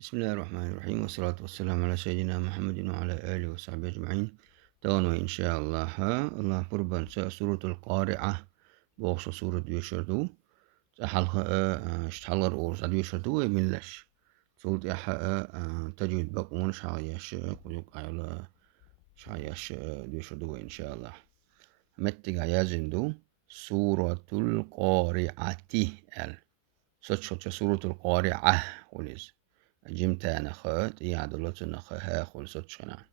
بسم الله الرحمن الرحيم والصلاة والسلام على سيدنا محمد وعلى آله وصحبه أجمعين. تونا إن شاء الله الله قربان سورة القارعة بوخش سورة يشردو حلقة اشتحلر أورس عدو يشردو ملش سورة تجد بقون شعيش قلوك على شعيش يشردو إن شاء الله متى يزندو سورة القارعة سورة القارعة وليز جمتان خات يعدلتنا خها خلصت شنا.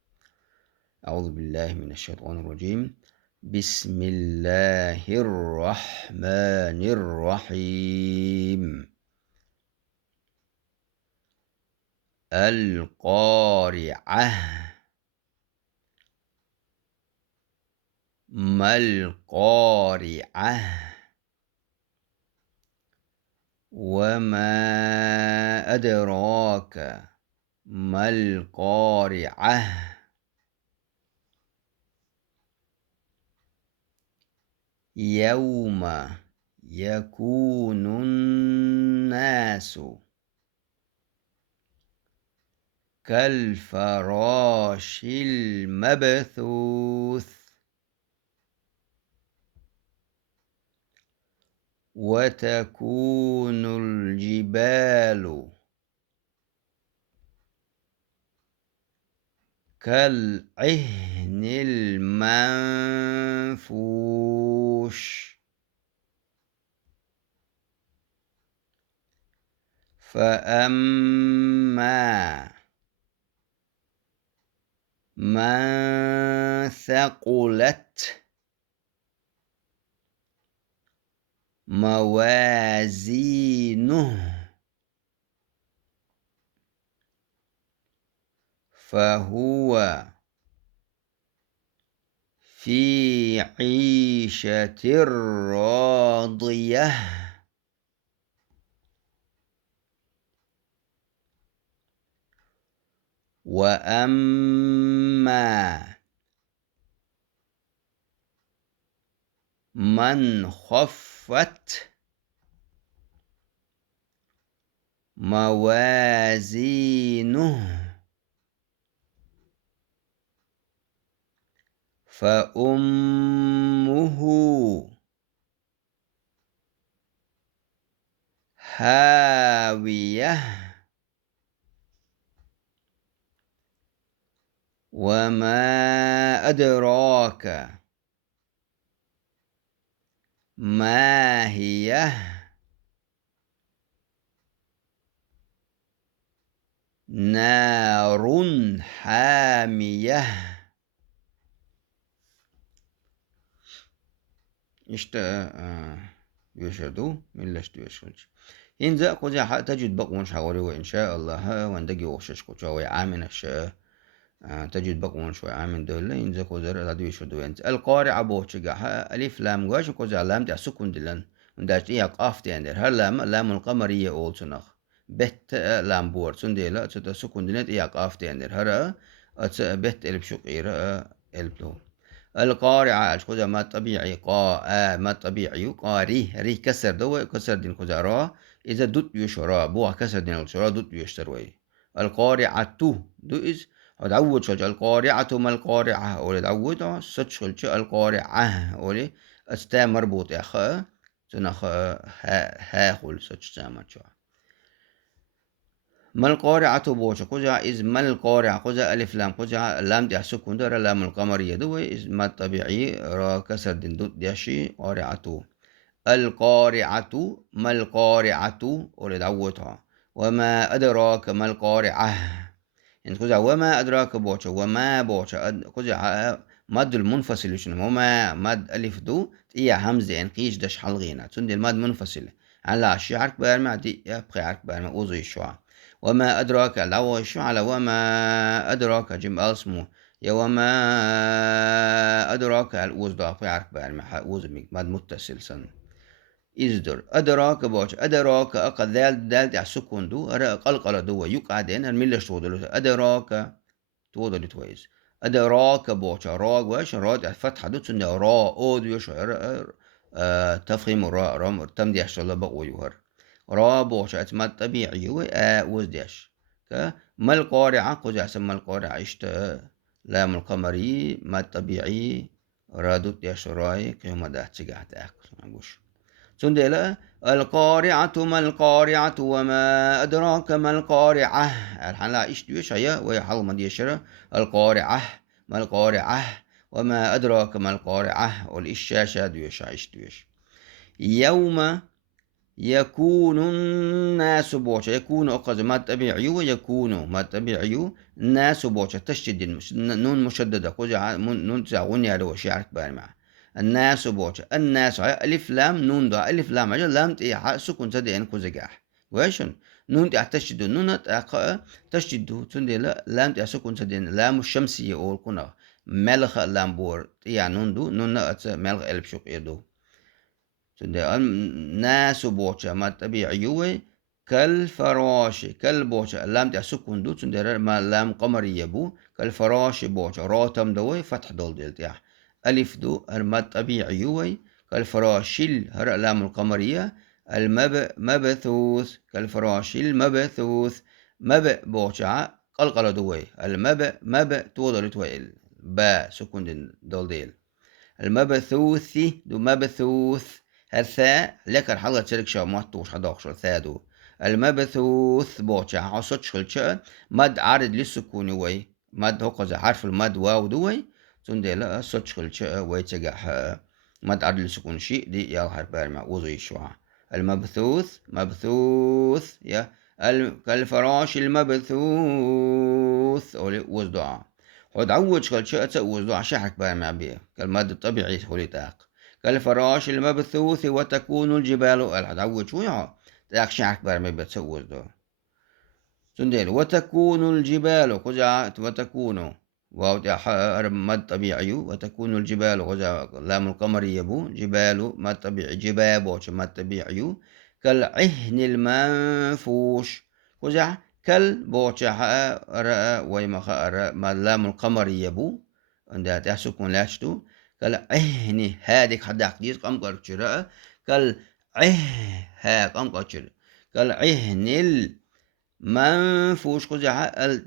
أعوذ بالله من الشيطان الرجيم. بسم الله الرحمن الرحيم. القارعة ما القارعة وما أدراك ما القارعة يوم يكون الناس كالفراش المبثوث وتكون الجبال كالعهن المنفوش فأما من ثقلت موازينه فهو في عيشة راضية وأما من خفت موازينه فأمه هاوية وما أدراك ما هي نار حامية. يشهدوا من لشت يشهد إن ذا قجا تجد بقون شاوري وإن شاء الله واندقي وشش قجا عامن الشاء تجد بقون شوي عامن دولة إن ذا قجا رادو يشهدوا أنت القارعة بوشجا ألف لام قاش قجا لام تع سكون دلن ونداش إياق أفتي عندر هر لام القمرية أول سنخ بت لام بور سنديلا تتا سكون دلن إياق أفتي عندر هر بت ألف شقيرة ألف دول. القارعة كذا ما طبيعي ما طبيعي قاري ري كسر دو كسر دين كذا را إذا دوت يشرا بوا كسر دين الشرا دوت يشتروي. القارعة دو إز عود شج القارعة ما القارعة أولي عود ستشل القارعة أولي استا مربوط يا خا تنخ ها خل ستش سامر شو. ما القارعة بوش قجع إز ما القارعة قجع ألف لام قجع لام دي سكون در لام القمرية دو إز ما الطبيعي را كسر دندوت ديشي قارعة. القارعة ما القارعة أولد عوتها وما أدراك ما القارعة يعني قجع وما أدراك بوش وما بوش قجع مد المنفصل شنو وما مد ألف دو إيا همزة يعني قيش دش حلغينا تندي المد منفصل على الشعر بارمع دي يبقى عرك بارمع أوزي الشعر. وما أدراك العو على وما أدراك جم اسمه يا وما أدراك الأوز ضعف يعرف بارمع أوز مد متصل سن إزدر أدراك باش أدراك أقل دال دع سكون دو أرى قلقلة دو يقعدين الملش تودلو أدراك تودلو تويز أدراك باش راك واش راد فتحة دو تسند را أود يش تفخيم را رام تمدي أشتغل بقوي يهر را باش أتمد طبيعي وزديش ما القارعة قجع سما القارعة لام القمري ما الطبيعي رادوت يا شراي قيمة ده تجاه تأكل نقوش سندلا القارعة ما القارعة وما أدراك ما القارعة الحلا دويش هيا ويا حل ما ديشرة القارعة ما القارعة وما أدراك ما القارعة والإشاشة دويش يوم يكون الناس بوشة يكون أقصد ما تبيعيو يكون ما تبيعيو الناس بوشة تشدد نون مشددة كوجا نون تعاون يا لو شعرك بارمع الناس بوشة الناس ألف لام نون دا ألف لام عجل لام تي سكون تدين كوزجاح ويشن نون تي تشدد نون تشدد تندي لا لام تي سكون تدين لام الشمسية أو كنا ملخ لام بور يا نون دو نون ملخ ألف شق يدو الناس بوشة ما طبيعي كالفراش كالبوشة اللام تاع سكون دو تندر ما لام قمرية بو كالفراش بوشة راتم دوي فتح دول ديل تاع ألف دو ما طبيعي كالفراش هر لام القمرية المبثوث كالفراش المبثوث بوشة قلقلة دوي تودل تويل با سكون دول ديل المبثوث دو مبثوث الثاء لك الحلقة تشارك شو ماتوش حداقش الثاء دو المبثوث بوشا عصد شلشا مد عارض للسكون وي مد هو قصد حرف المد واو دوي تندي لا صد شلشا وي تجح مد عارض للسكون شيء دي يا حرف بارمع وزي شوع المبثوث مبثوث يا كالفراش المبثوث أولي وزدعا ودعوج كل شيء وزدعا شحك بارمع بيه كالمد الطبيعي هولي تاق كالفراش المبثوث وتكون الجبال العدوج ويا تاك شعك بارمي بتسوز دو سنديل وتكون الجبال قجع وتكون واو مد طبيعي وتكون الجبال قجع لام القمر يبو جبال مد طبيعي جباب مد طبيعي كالعهن المنفوش قجع كالبوشة رأى ويما خأر مد لام القمر يبو عندها تحسكون لاشتو كالعهن هادك حداك ديس قم قرشرة كالعه قم قرشرة كالعهن المنفوش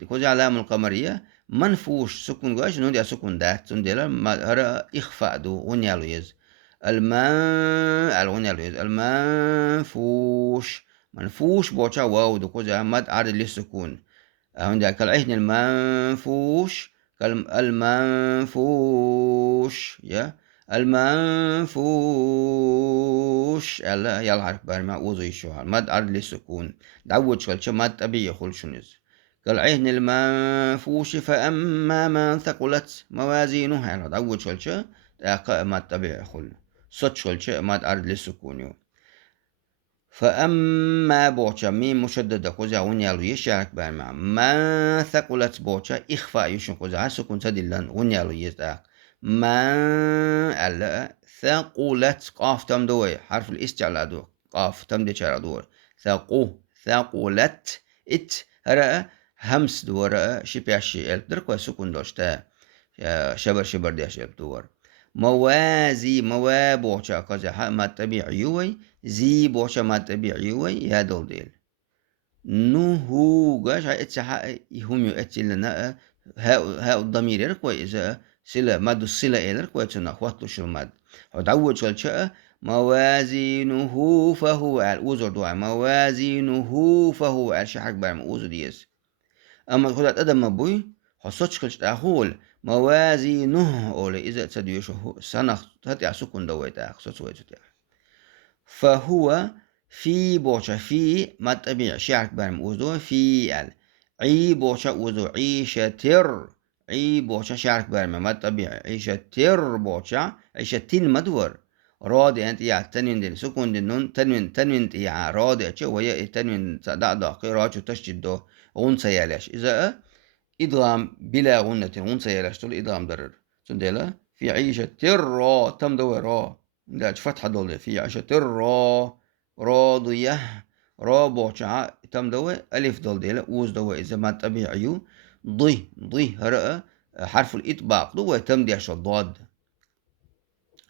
كوزع لام القمرية منفوش سكون قاش نودي سكون دات سندلا ما هرا إخفاء دو ونيالو يز المنفوش منفوش بوشا واو دو كوزع مد عارض للسكون عندها كالعهن المنفوش المنفوش يا المنفوش يلا حرف بارما وزي شو مد عرض للسكون دعوت شو مد طبيعي خل شنز كالعهن المنفوش فأما من ثقلت موازينه يعني دعوت شو مد طبيعي خل صد شو مد عرض للسكون فأما بوشا ميم مشددة كوزا ونيالو يشارك بارما ما ثقلت بوشا إخفاء يشن كوزا سكون تدلن ونيالو يزداق ما ألا ثقلت قاف تم دوي حرف الاستعلاء دو قاف تم دي شارع دور ثقلت ات هرأ همس دور شبياشي دركوا سكون دوشتا شبر ديش دور موازي بوشا كوزا ما طبيعي زي بوشا ما طبيعي يا دول ديل نهو قاش اتسحا هم يؤتلنا ها الضمير يركوي إذا سلا مد الصلة يركوي تنا خواطو شو المد ودعوت شلشاء موازينه فهو على وزر دعاء موازينه فهو على شحك بعمل وزر ديس أما خلات أدم مبوي حصتش كلش أقول موازينه أولي إذا تديوشه سنة تتع سكون دويت أخصص ويتتع فهو في بوشة في ما طبيع شعرك بارم وزو في عي بوشة وزو عيشة تر عي بوشة شعرك بارم ما طبيع عيشة تر بوشة عيشة تين مدور رادي أنت يا تنين دين سكون دين نون تنين يا رادي أشي ويا تنين دا قراءة تشجد غنسة يالاش إذا إدغام بلا غنة غنسة يالاش تقول إدغام درر سندلا في عيشة تر تم دور لا فتحة دول في عيشة راضية بوشع تم دوا ألف دول ديلا وز دوا إذا ما طبيعي ضي هرأ حرف الإطباق دوا تم ديش الضاد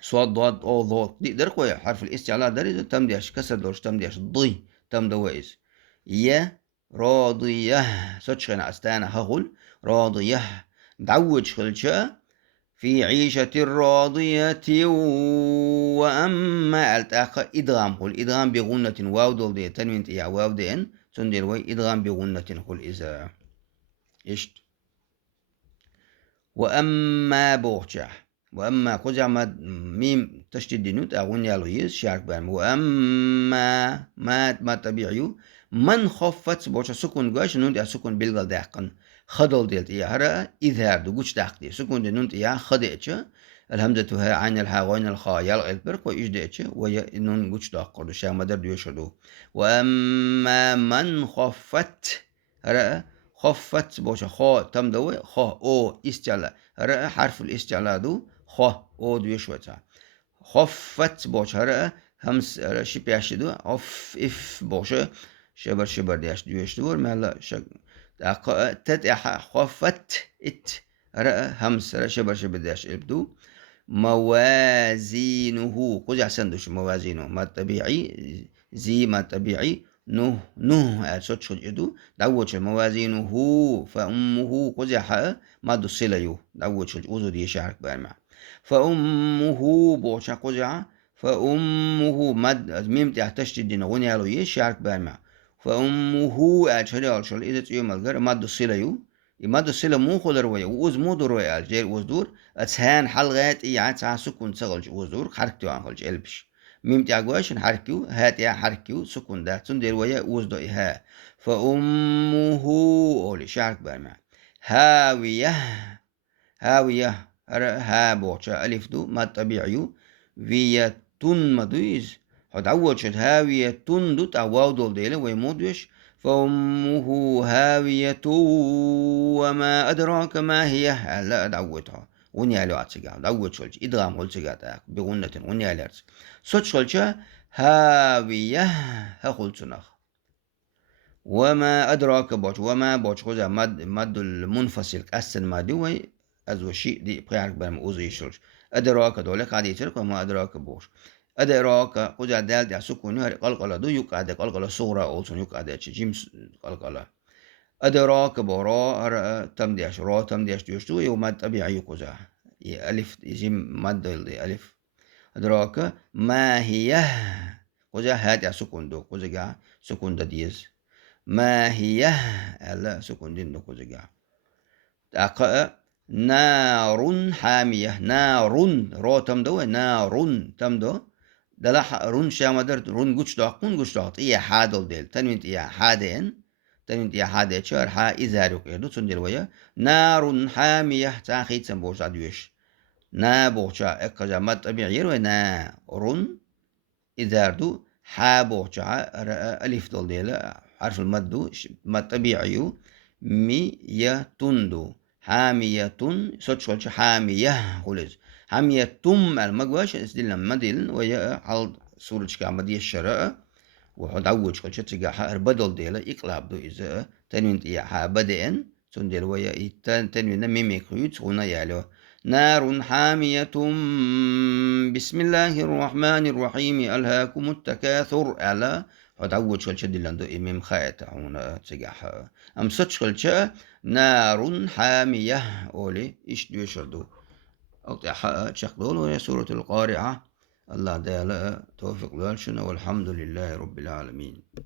صاد ضاد أو ضاد دي دركوا حرف الاستعلاء در إذا تم ديش كسر دورش تم ديش ضي تم دوا إذ يا راضية سوتشنا أستانا هغل راضية دعوج خلشة في عيشة راضية. وأما التاخ إدغام قل إدغام بغنة واو دول دي تنوين تيا واو دين تندير وي إدغام بغنة قل إذا إشت. وأما بوغشا وأما قجع ميم تشديد نوت أغن يالويز شارك بان. وأما ما طبيعيو من خفت بوغشا سكون قاش نوت سكون بلغل داقن خدل ديلت إيا هرا إذهار دو قوش داق دي سكون دي نوت إيا خدئتش الهمزة ها عين الها غين الخا يلغ البرق وإيش ديتش ويا نون قوش داق قردو شا مدر ديوشدو. وأما من خفت هرا خفت بوشا خا تم دوي خا أو استعلاء هرا حرف الاستعلاء دو خا أو ديوشوتا. خفت بوشا هرا همس هرا شي بياش دو أف إف بوشا شبر دياش ديوش دور مالا شك تت خفت إت هرا همس هرا شبر دياش إبدو. موازينه قجع سندوش موازينه ما طبيعي زي ما طبيعي نه سوتش جدو دعوتش موازينه فأمه قجع ما دوسيلا يو دعوتش وزو دي شعرك بارمع. فأمه بوشا قجع فأمه مد ميم تحتشت دينا غني على يشعرك بارمع. فأمه أشهر أشهر إذا تيوم الغر ما دوسيلا يو يمد السلة مو خلر ويا ووز مو دور ويا الجير ووز دور أتهان حلقات إيعاد ساعة سكون سغل ووز دور حركتو عن خلج ألبش ميم تاعقواش نحركيو هات يا حركيو سكون ده تندير ويا ووز دو ها. فأمه أولي شعرك برمع. هاوية هاوية ها بوشا ألف دو ما طبيعيو ويا تن مدويز هاد أول شد هاوية تن دو تعواو دول ديلا ويمودوش. فأمه هاوية وما أدراك ما هي لا دعوتها ونيالو عتسجع دعوت شلش إدغام قلتسجع بغنة ونيالرس صوت شلشة هاوية هقولتنخ. وما أدراك بوش وما بوش خذها مد المنفصل أسن ما دوي أزو شيء دي بقيعك بمؤوزي شلش أدراك دولك عادي تلك وما أدراك بوش. أدراك قجع دال دع سكون قلقلة دو يقعد قلقلة صغرى أولسون يقعد جيم قلقلة. أدراك برا تم ديش را تم ديش دوشتو يوم طبيعي قجع ألف يجيم مد ألف. أدراك ما هي قجع هاد سكون دو قجع سكون دا ديز ما هي ألا سكون دين دو قجع. أقا نار حامية نار را تم دو نار تم دو دلا رون شامدر رون گوش داقون گوش داقت إيا حادل دل تنوين إيا حادين تنوين إيا حادين شهر حا إزاريق يدو تندل ويا نار حامية تاخيت سنبوش عدوش نا بوشا إقجا مد طبيعي يروي نارون إزاردو حا بوشا ألف دول ديلا حرف المدو مد طبيعي مي يتندو حامية صوت شولش حامية خلص حامية تم المجواش اسدل مدل ويا حال سورة كامدي الشراء وحد عوج شولش تجاه بدل ديلا إقلاب دو إذا تنوين تيا بدأن تندل ويا تنوين ميمي خيوت هنا يالو. نار حامية بسم الله الرحمن الرحيم ألهاكم التكاثر على هتعود شلشة دي لندو إمام خايت هنا تجاه أم سوتش شلشة نار حامية أولي إيش دوشردو أقطع شقدول وهي سورة القارعة. الله دالا توفيق لالشنا والحمد لله رب العالمين.